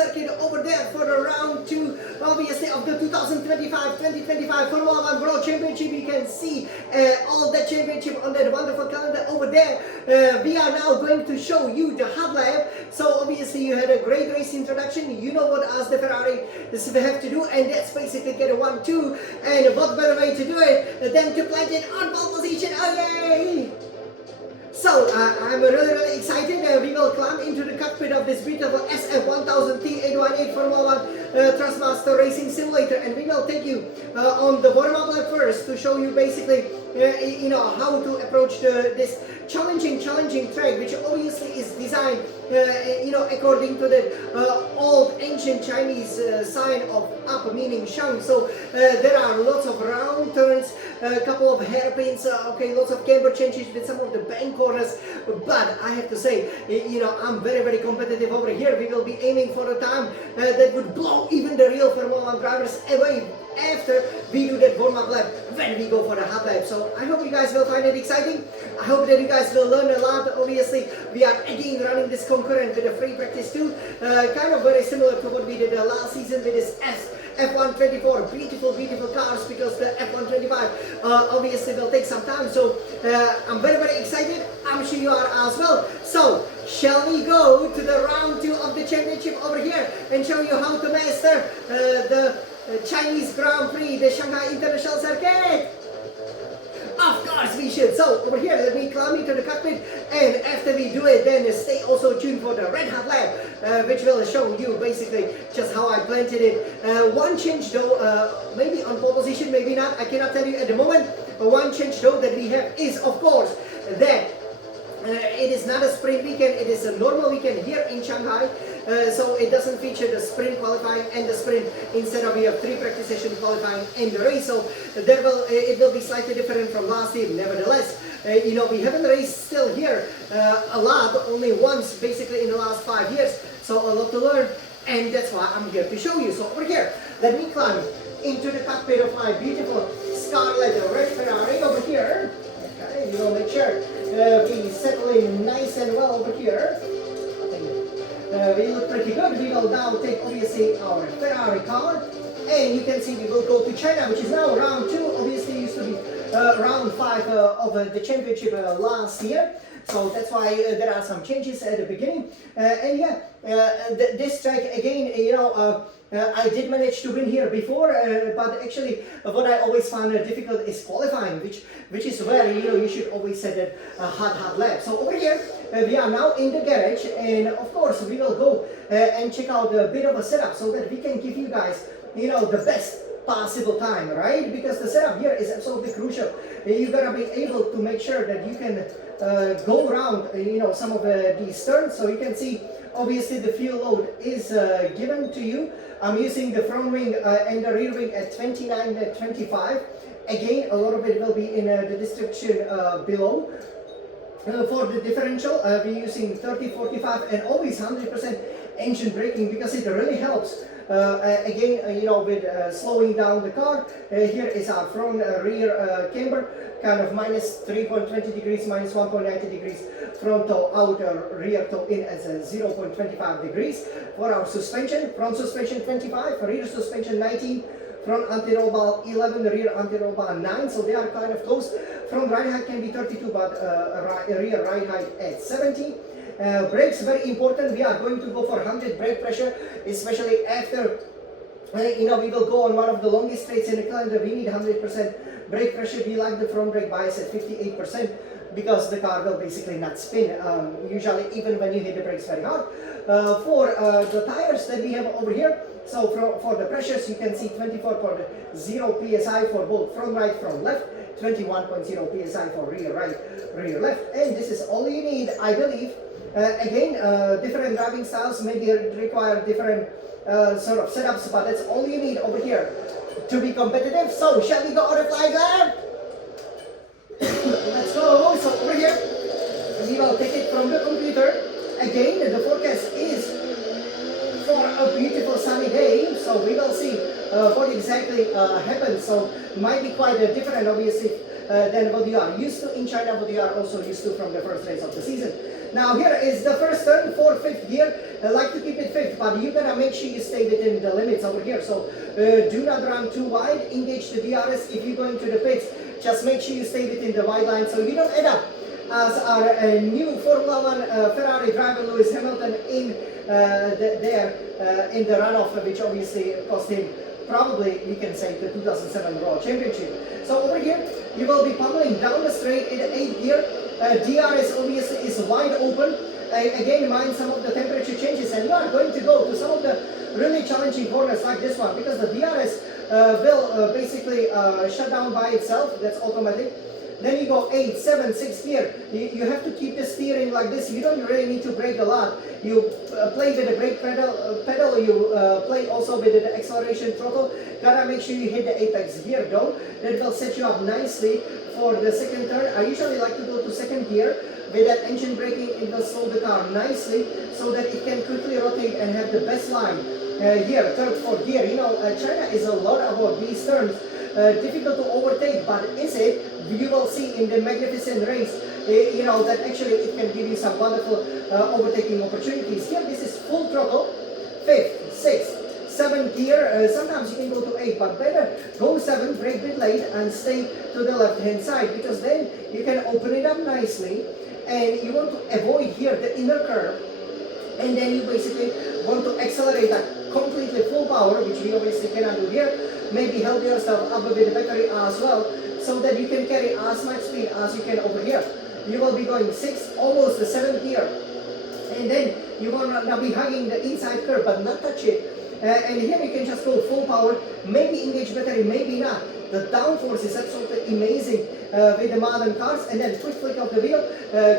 Circuit over there for the round 2, obviously, of the 2025 Formula 1 World Championship. You can see all the championship on that wonderful calendar over there. We are now going to show you the hot lap. So obviously you had a great race introduction. You know what us the Ferrari have to do, and that's basically get a 1-2. And what better way to do it than to plant it on pole position? Oh yay! So I'm really excited. We will climb into the cockpit of this beautiful SF1000T818 Formula 1 Thrustmaster Racing Simulator, and we will take you on the warm-up lap first to show you basically how to approach this challenging track, which obviously is designed according to the old ancient Chinese sign of up, meaning shang. So there are lots of round turns, a couple of hairpins, lots of camber changes with some of the bank corners, but I have to say, I'm very competitive over here. We will be aiming for a time that would blow even the real Formula 1 drivers away after we do that warm-up lap when we go for the hot lap. So I hope you guys will find it exciting. I hope that you guys will learn a lot. Obviously, we are again running this concurrent with a free practice too, kind of very similar to what we did last season with this F124, beautiful cars, because the F125 obviously will take some time. So I'm very excited. I'm sure you are as well. So shall we go to the round 2 of the championship over here and show you how to master the Chinese Grand Prix, the Shanghai International Circuit? Of course we should. So over here, let me climb into the cockpit, and after we do it, then stay also tuned for the red hot lap, which will show you basically just how I planted it. One change though, maybe on pole position, maybe not, I cannot tell you at the moment. One change though that we have is, of course, that it is not a sprint weekend, it is a normal weekend here in Shanghai. So it doesn't feature the sprint qualifying and the sprint. Instead of we have 3 practice session qualifying and the race. So it will be slightly different from last year. Nevertheless, we haven't raced still here a lot, only once basically in the last 5 years. So a lot to learn, and that's why I'm here to show you. So over here, let me climb into the cockpit of my beautiful Scarlet Red Ferrari over here. Okay, we will make sure we settle in nice and well over here. We look pretty good. We will now take obviously our Ferrari car, and you can see we will go to China, which is now round 2. Obviously used to be round 5 of the championship last year. So that's why there are some changes at the beginning. And yeah, this track again, I did manage to win here before, but actually what I always found difficult is qualifying, which is where you should always set a hot lap. So over here we are now in the garage, and of course we will go and check out a bit of a setup so that we can give you guys the best possible time, right? Because the setup here is absolutely crucial. You gotta be able to make sure that you can go around some of these turns. So you can see obviously the fuel load is given to you. I'm using the front wing and the rear wing at 29 and 25. Again, a lot of it will be in the description below. For the differential, we're using 30, 45 and always 100% engine braking, because it really helps. Again, with slowing down the car. Here is our front rear camber, kind of minus 3.20 degrees, minus 1.90 degrees, front toe out, rear toe in as a 0.25 degrees. For our suspension, front suspension 25, rear suspension 19, front anti-roll 11, rear anti-roll 9, so they are kind of close. Front ride height can be 32, but rear ride height at 70. Brakes, very important. We are going to go for 100 brake pressure, especially after we will go on one of the longest straights in the calendar. We need 100% brake pressure. We like the front brake bias at 58%, because the car will basically not spin, usually even when you hit the brakes very hard. For the tires that we have over here, so for the pressures, you can see 24.0 psi for both front right, front left, 21.0 psi for rear right, rear left, and this is all you need, I believe. Again, different driving styles maybe require different sort of setups, but that's all you need over here to be competitive. So shall we go on a flying lap? Let's go. So over here we will take it from the computer. Again, the forecast is for a beautiful sunny day, so we will see what exactly happens. So might be quite different obviously than what you are used to in China, what you are also used to from the first race of the season. Now here is the first turn for fifth gear. I like to keep it fifth, but you gotta make sure you stay within the limits over here. So do not run too wide, engage the DRS. If you're going to the pits, just make sure you stay within the wide line so you don't end up as our new Formula 1 Ferrari driver Lewis Hamilton in in the runoff, which obviously cost him probably, we can say, the 2007 World Championship. So over here, you will be pummeling down the straight in the 8th gear. DRS obviously is wide open. Again, mind some of the temperature changes, and you are going to go to some of the really challenging corners like this one, because the DRS will basically shut down by itself. That's automatic. Then you go 8, 7, 6 gear. You have to keep the steering like this. You don't really need to brake a lot. You play with the brake pedal. You play also with the acceleration throttle. Gotta make sure you hit the apex gear though. That will set you up nicely for the second turn. I usually like to go to second gear. With that engine braking, it will slow the car nicely so that it can quickly rotate and have the best line. Here, third, fourth gear. You know, China is a lot about these terms. Difficult to overtake, but is it? You will see in the magnificent race, you know, that actually it can give you some wonderful overtaking opportunities. Here, this is full throttle, 5th, 6th, 7th gear. Sometimes you can go to 8, but better go 7, brake a bit late, and stay to the left-hand side, because then you can open it up nicely, and you want to avoid here the inner curve, and then you basically want to accelerate that completely full power, which we obviously cannot do here. Maybe help yourself up with the battery as well, so that you can carry as much speed as you can over here. You will be going 6th, almost the 7th gear, and then you will now be hugging the inside curve, but not touch it. And here you can just go full power, maybe engage battery, maybe not. The downforce is absolutely amazing with the modern cars, and then quick flick of the wheel,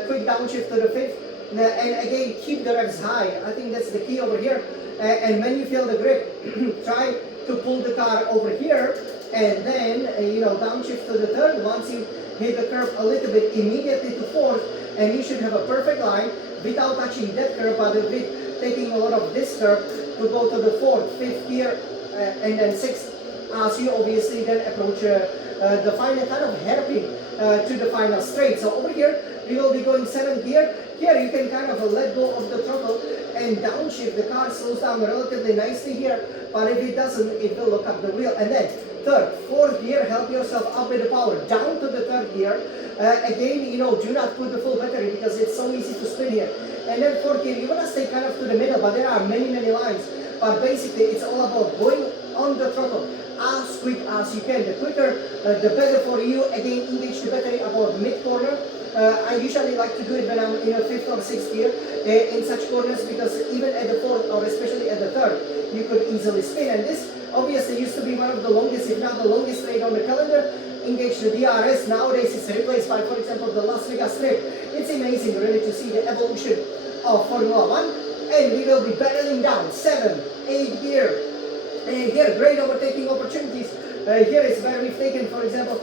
quick downshift to the 5th, and again keep the revs high. I think that's the key over here. And when you feel the grip, try to pull the car over here, and then you know, downshift to the 3rd. Once you hit the curve a little bit, immediately to 4th, and you should have a perfect line without touching that curve, but with taking a lot of this curve to go to the 4th, 5th gear, and then 6th, as you obviously then approach the final kind of hairpin to the final straight. So over here we will be going 7th gear. Here you can kind of let go of the throttle and downshift. The car slows down relatively nicely here, but if it doesn't, it will lock up the wheel. And then 3rd, 4th gear, help yourself up with the power down to the 3rd gear. Again, you know, do not put the full battery because it's so easy to spin here. And then 4th gear, you want to stay kind of to the middle, but there are many lines. But basically, it's all about going on the throttle as quick as you can. The quicker, the better for you. Again, engage the battery about mid-corner. I usually like to do it when I'm in a 5th or 6th gear in such corners, because even at the 4th or especially at the 3rd, you could easily spin. And this obviously used to be one of the longest, if not the longest straight on the calendar. Engage the DRS. Nowadays it's replaced by, for example, the Las Vegas Strip. It's amazing really to see the evolution of Formula 1. And we will be barreling down 7, 8 gear. And here, great overtaking opportunities. Here is where we've taken, for example,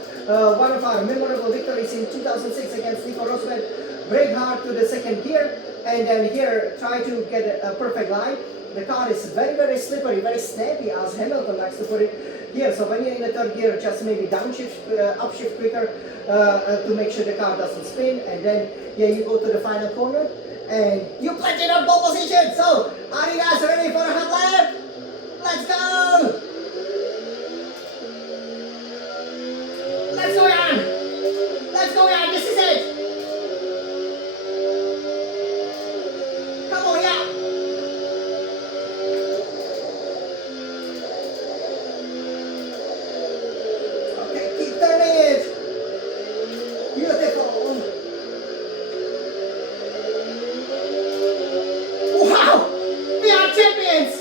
one of our memorable victories in 2006 against Nico Rosberg. Brake hard to the 2nd gear, and then here try to get a perfect line. The car is very slippery, very snappy, as Hamilton likes to put it here. So when you're in the 3rd gear, just maybe downshift, upshift quicker to make sure the car doesn't spin. And then yeah, you go to the final corner and you pledge it on pole position. So are you guys ready for a hot lap? Let's go! Let's go, Jan! Let's go, Jan! This is it! Come on, Jan! Okay, keep turning it! Beautiful! Wow! We are champions!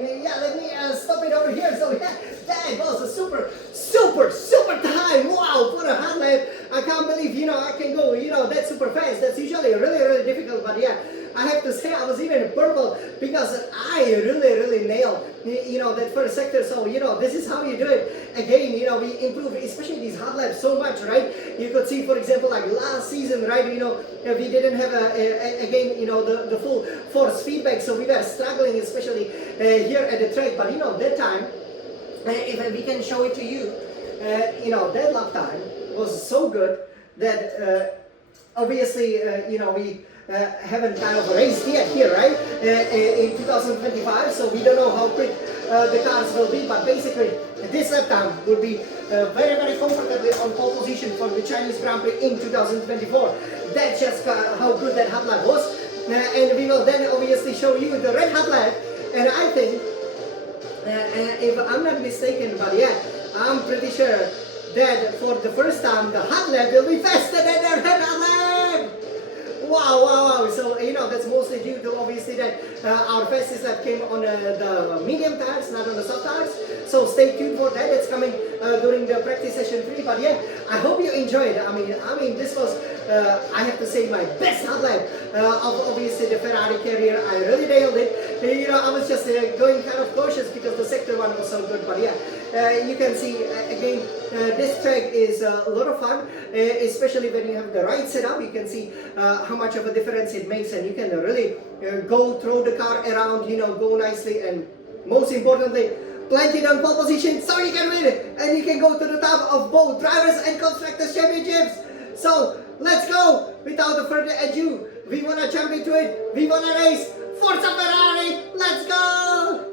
Yeah, let me stop it over here. So yeah, that was a super time. Wow, for a hard lap. I can't believe, I can go, that super fast. That's usually really difficult, but yeah, I have to say I was even purple because I really nailed, that first sector. So, this is how you do it. Again, we improve, especially these hard laps so much, right? You could see, for example, like last season, right, we didn't have, again, the full force feedback. So we were struggling, especially here at the track. But, that time, if we can show it to you, that lap time was so good that obviously, we haven't kind of raced yet here, right, in 2025, so we don't know how quick the cars will be, but basically this lap time would be very comfortably on pole position for the Chinese Grand Prix in 2024. That's just how good that hot lap was, and we will then obviously show you the red hot lap, and I think, if I'm not mistaken, but yeah, I'm pretty sure that for the first time the hot lap will be faster than the red hot lap. Wow. So, that's mostly due to obviously that our fastest lap came on the medium tires, not on the soft tires. So stay tuned for that. It's coming during the practice session 3. But yeah, I hope you enjoyed. I mean, this was, I have to say, my best hot lap of obviously the Ferrari career. I really nailed it. I was just going kind of cautious because the sector 1 was so good. But yeah, you can see again, this track is a lot of fun, especially when you have the right setup. You can see how much of a difference it makes, and you can really go throw the car around, go nicely, and most importantly, plant it on pole position so you can win it, and you can go to the top of both Drivers and Constructors Championships. So let's go. Without further ado, we wanna jump into it. We wanna race. Forza Ferrari. Let's go.